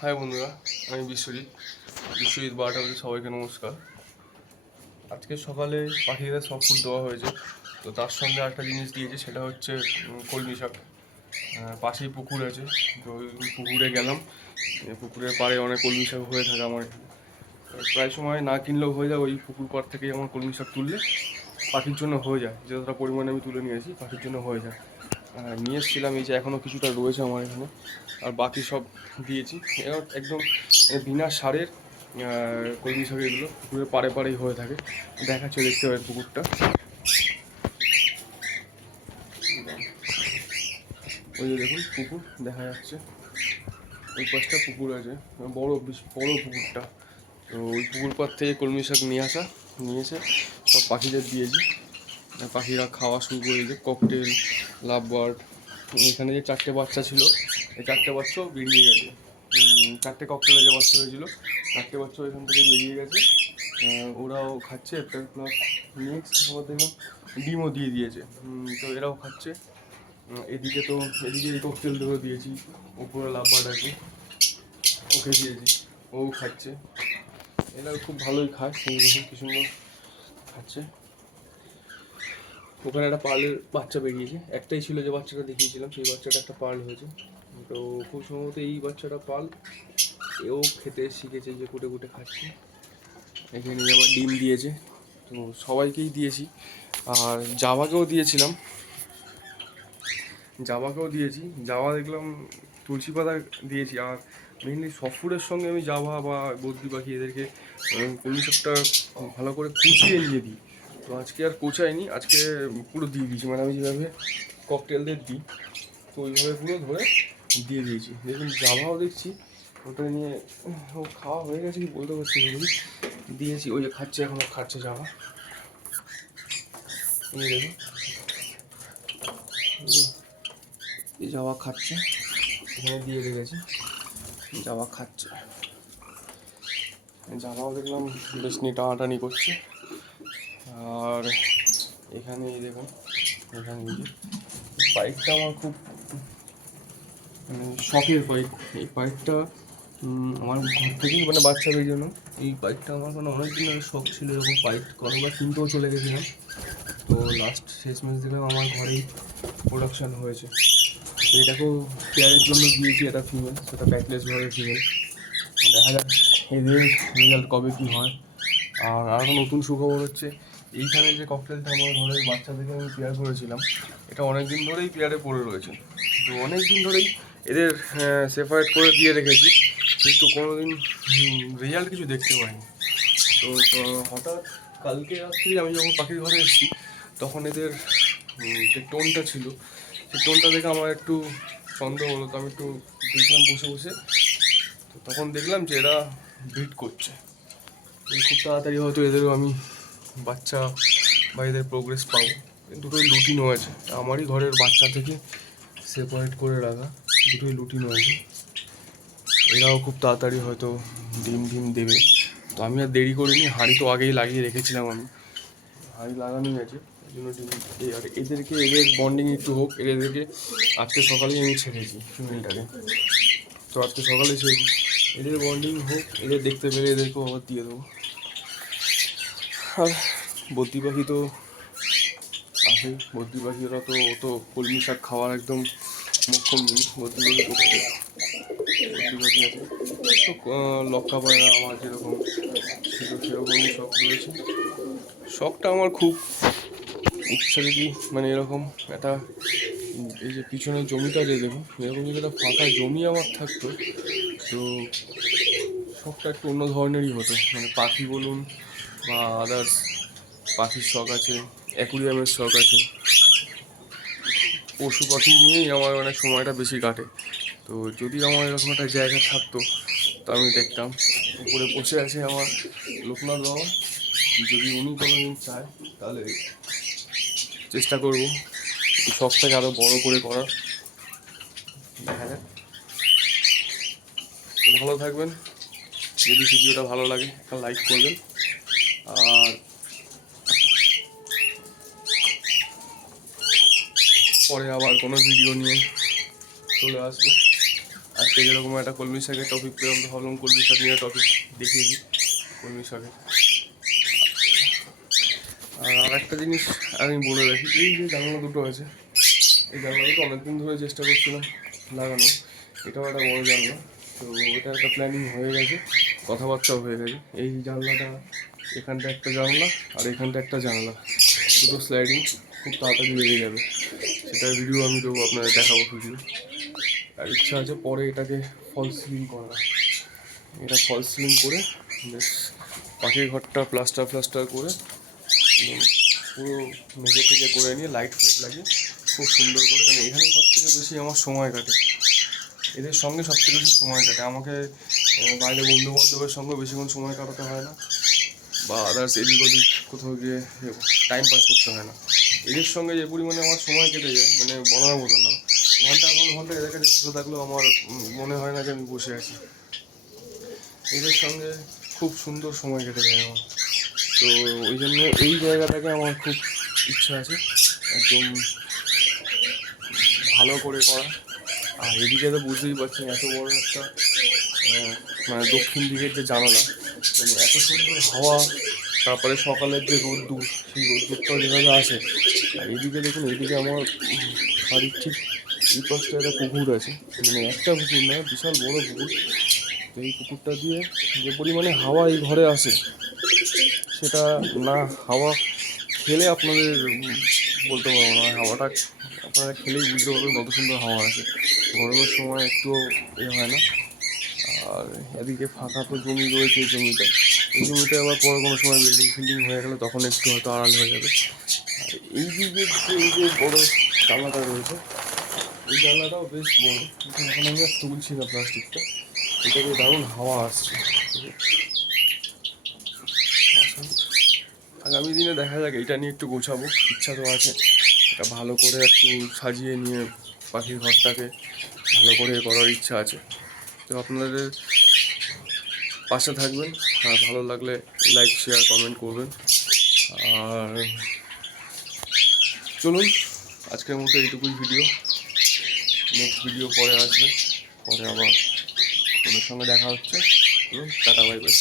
High বন্ধুরা, আমি বিশ্বজিৎ। বিশ্বজিৎ বারোটাতে সবাইকে নমস্কার। আজকে সকালে পাখিদের সব ফুড দেওয়া হয়েছে। তো তার সঙ্গে একটা জিনিস দিয়েছে, সেটা হচ্ছে কলমি শাক পাশেই পুকুর আছে, তো পুকুরে গেলাম। পুকুরের পাড়ে অনেক কলমি শাক হয়ে থাকে আমার। প্রায় সময় না কিনলেও হয়ে যায়, ওই পুকুর পাড় থেকেই আমার কলমি শাক তুললে পাখির জন্য হয়ে যায়। যতটা পরিমাণে আমি তুলে নিয়েছি, পাখির জন্য হয়ে যায়। নিয়ে এসেছিলাম, এই যে এখনও কিছুটা রয়েছে আমার এখানে। আর বাকি সব দিয়েছি। এরা একদম বিনা সারের কলমি শাক এগুলো পুকুরের পাড়ে পাড়েই হয়ে থাকে। দেখাচ্ছে, দেখতে হয় পুকুরটা। ওই যে দেখুন, পুকুর দেখা যাচ্ছে। ওই পাশটা পুকুর আছে, বড় বড় পুকুরটা। তো ওই পুকুর পাড় থেকে কলমি শাক নিয়ে আসা নিয়েছে সব পাখিদের দিয়েছি। পাখিরা খাওয়া শুরু করে দিয়েছে। ককটেল লাভ বার্ড এখানে যে চারটে বাচ্চা ছিল, এই চারটে বাচ্চাও বেরিয়ে গেছে। চারটে ককটেলে যে বাচ্চা হয়েছিল, চারটে বাচ্চাও এখান থেকে বেরিয়ে গেছে। ওরাও খাচ্ছে, একটা প্লাস নেক্সট আবার দেখলাম, ডিমও দিয়ে দিয়েছে। তো এরাও খাচ্ছে। এদিকে তো, এদিকে এই ককটেল দুটো দিয়েছি। উপরে লাভ বার্ড আছে, ওকে দিয়েছি, ও খাচ্ছে। এরা খুব ভালোই খায় সেই দেখুন কি সুন্দর খাচ্ছে। ওখানে একটা পার্লের বাচ্চা বেরিয়েছে। একটাই ছিল যে বাচ্চাটা দেখিয়েছিলাম, সেই বাচ্চাটা একটা পার্ল হয়েছে। তো খুব সম্ভবত এই বাচ্চাটা পাল এও খেতে শিখেছে যে কুটে কুটে খাচ্ছে। এখানে আবার ডিম দিয়েছে। তো সবাইকেই দিয়েছি। আর জাভাকেও দিয়েছিলাম। জাভাকেও দিয়েছি। জাভা দেখলাম তুলসী পাতা দিয়েছি। আর মেনলি সফুরের সঙ্গে আমি জাভা বা বদ্রি পাখি এদেরকে কলমি শাকটা ভালো করে কুচিয়ে নিয়ে দিই। তো আজকে আর কোচাইনি, আজকে পুরো দিয়ে দিয়েছি মানে আমি যেভাবে ককটেলদের দিই, তো ওইভাবে পুরো ধরে দিয়ে দিয়েছি। দেখুন জাভাও দেখছি, ওটা নিয়ে ও খাওয়া হয়ে গেছে কি বলতে পারছি না দিয়েছি, ওই যে খাচ্ছে, এখনও খাচ্ছে এই দেখুন। এই জাভা খাচ্ছে, এখানে দিয়ে রেখেছি। জাভা খাচ্ছে। জাভাও দেখলাম বেশ নিয়ে টানাটানি করছে। আর এখানে এই দেখুন, এখানে এই বাইকটা আমার খুব মানে শখের বাইক এই বাইকটা আমার ঘর থেকেই মানে বাচ্চাদের জন্য। এই বাইকটা আমার মানে অনেক দিনের শখ ছিল এরকম বাইক কতবার কিনতেও চলে গেছিলাম। তো লাস্ট শেষ মেশ দেখলাম আমার ঘরেই প্রোডাকশান হয়েছে। তো এটাকেও কেয়ারের জন্য দিয়েছি এটা ফিমেল সেটা ব্যাকলেস ঘরের ফিমেল দেখা যাক এদের রেজাল্ট কবে কী হয়। আর আরও নতুন সুখবর হচ্ছে এইখানে যে ককটেলটা আমার ঘরের বাচ্চা থেকে আমি পেয়ার করেছিলাম, এটা অনেক দিন ধরেই পেয়ারে পড়ে রয়েছে। তো অনেক দিন ধরেই এদের সেপারেট করে দিয়ে রেখেছি, কিন্তু কোনো দিন রেজাল্ট কিছু দেখতে পাইনি। তো হঠাৎ কালকে রাত্রি আমি যখন পাখির ঘরে এসেছি, তখন এদের যে টোনটা ছিল, সেই টোনটা দেখে আমার একটু সন্দেহ হলো। তো আমি একটু দেখলাম বসে বসে, তো তখন দেখলাম যে এরা ব্রিড করছে। খুব তাড়াতাড়ি হয়তো এদেরও আমি বাচ্চা বা এদের প্রোগ্রেস পাবো। দুটোই লুটিন হয়েছে। আমারই ঘরের বাচ্চা থেকে সেপারেট করে রাখা, দুটোই লুটিন হয়েছে। এরাও খুব তাড়াতাড়ি হয়তো ডিম ডিম দেবে। তো আমি আর দেরি করিনি, হাঁড়ি তো আগেই লাগিয়ে রেখেছিলাম আমি। হাঁড়ি লাগানোই আছে, এই জন্য ডিম আর এদেরকে, এদের বন্ডিং একটু হোক, এদেরকে আজকে সকালেই আমি ছেড়েছি ফিমেলটাকে তো আজকে সকালে ছেড়েছি এদের বন্ডিং হোক, এদের দেখতে পেলে এদেরকেও আবার দিয়ে দেবো। আর বদ্রি পাখি তো আছে। বদ্রি পাখি ওরা তো, ও তো কলমি শাক খাওয়ার একদম মোক্ষম জিনিস। বদ্রি পাখি করছে বদ্রি পাখি আছে তো পায়রা, আমার যেরকম ছিল সেরকমই শখ রয়েছে। শখটা আমার খুব ইচ্ছা মানে এরকম একটা, এই যে পিছনের জমিটা যে দেখুন, এরকম যদি একটা ফাঁকা জমি আমার থাকতো, তো শখটা একটু অন্য ধরনেরই হতো। মানে পাখি বলুন বা আদার্স পাখির শখ আছে অ্যাকুরিয়ামের শখ আছে। পশু পাখি নিয়েই আমার অনেক সময়টা বেশি কাটে। তো যদি আমার এরকম একটা জায়গা থাকতো, তো আমি দেখতাম। উপরে বসে আছে আমার লোকনাথ বাবা। যদি উনি কোনো দিন চায়, তাহলে চেষ্টা করব। শখটাকে আরও বড় করে করার। দেখা যাক। তো ভালো থাকবেন। যদি ভিডিওটা ভালো লাগে, একটা লাইক করবেন। আর পরে আবার কোনো ভিডিও নিয়ে চলে আসব। আজকে যেরকম একটা কলমি শাকের টপিক পেলাম, তো ভাবলাম কলমি শাক নিয়ে টপিক দেখিয়ে দিই, কলমি শাকের। আর একটা জিনিস আমি বলে রাখি, এই যে জানলা দুটো আছে, এই জানলা দুটো অনেকদিন ধরে চেষ্টা করছিলাম লাগানো এটাও একটা বড় জানলা, তো এটা একটা প্ল্যানিং হয়ে গেছে, কথাবার্তাও হয়ে গেছে, এই জানলাটা এখানটা একটা জানলা আর এখানটা একটা জানলা। দুটো স্লাইডিং খুব তাড়াতাড়ি লেগে যাবে। সেটার ভিডিও আমি দেবো, আপনাদের দেখাবো ভিডিও আর ইচ্ছা আছে পরে এটাকে ফল সিলিং করা এটা ফল সিলিং করে, বেশ, পাখির ঘরটা প্লাস্টার প্লাস্টার করে পুরো মেঝে থেকে করে নিয়ে লাইট ফাইট লাগিয়ে খুব সুন্দর করে, কারণ এখানে সব থেকে বেশি আমার সময় কাটে। এদের সঙ্গে সব থেকে বেশি সময় কাটে। আমাকে বাইরে বন্ধু বান্ধবের সঙ্গে বেশিক্ষণ সময় কাটাতে হয় না। বা আদার্স এদিক ওদিক কোথাও গিয়ে টাইম পাস করতে হয় না। এদের সঙ্গে যে পরিমাণে আমার সময় কেটে যায় মানে বলার মতো না। ঘণ্টা পর ঘণ্টা এদের কাছে বসে থাকলেও আমার মনে হয় না যে আমি বসে আছি। এদের সঙ্গে খুব সুন্দর সময় কেটে যায় আমার। তো ওই জন্য এই জায়গাটাকে আমার খুব ইচ্ছা আছে একদম ভালো করে করা। আর এদিকে তো বুঝতেই পারছেন এত বড় একটা মানে দক্ষিণ দিকের যে জানালা মানে এত সুন্দর হাওয়া তারপরে সকালের যে রোদ্দুর, সেই রোদ্দুরটা যেভাবে আসে, আর এদিকে দেখুন, এদিকে আমার বাড়ির ঠিক এই পাশটা একটা পুকুর আছে। মানে একটা পুকুর না, বিশাল বড় পুকুর। তো এই পুকুরটা দিয়ে যে পরিমাণে হাওয়া এই ঘরে আসে, সেটা না হাওয়া খেলে আপনাদের বলতে পারব না। হাওয়াটা আপনারা খেলেই বুঝতে পারবেন কত সুন্দর হাওয়া আছে গরমের সময় একটু এ হয় না। আর এদিকে ফাঁকা তো জমি রয়েছে এই জমিটা এই জমিতে আবার পরে কোনো সময় বিল্ডিং ফিল্ডিং হয়ে গেলে তখন একটু হয়তো আড়াল হয়ে যাবে। আর এই দিকে যে এই যে বড় জানলাটা রয়েছে, এই জানলাটাও বেশ বড়। কিন্তু এখন আমি আর তুলছি না প্লাস্টিকটা। দিয়ে দারুণ হাওয়া আসছে। আগামী দিনে দেখা যাক, এটা নিয়ে একটু গোছাবো। ইচ্ছা তো আছে। এটা ভালো করে একটু সাজিয়ে নিয়ে পাখির ঘরটাকে ভালো করে করার ইচ্ছা আছে। তো আপনাদের পাশে থাকবেন, আর ভালো লাগলে লাইক শেয়ার কমেন্ট করবেন। আর চলুন, আজকের মতো এইটুকুই ভিডিও নেক্সট ভিডিও পরে আসবে। পরে আবার আপনাদের সঙ্গে দেখা হচ্ছে। Tata bye bye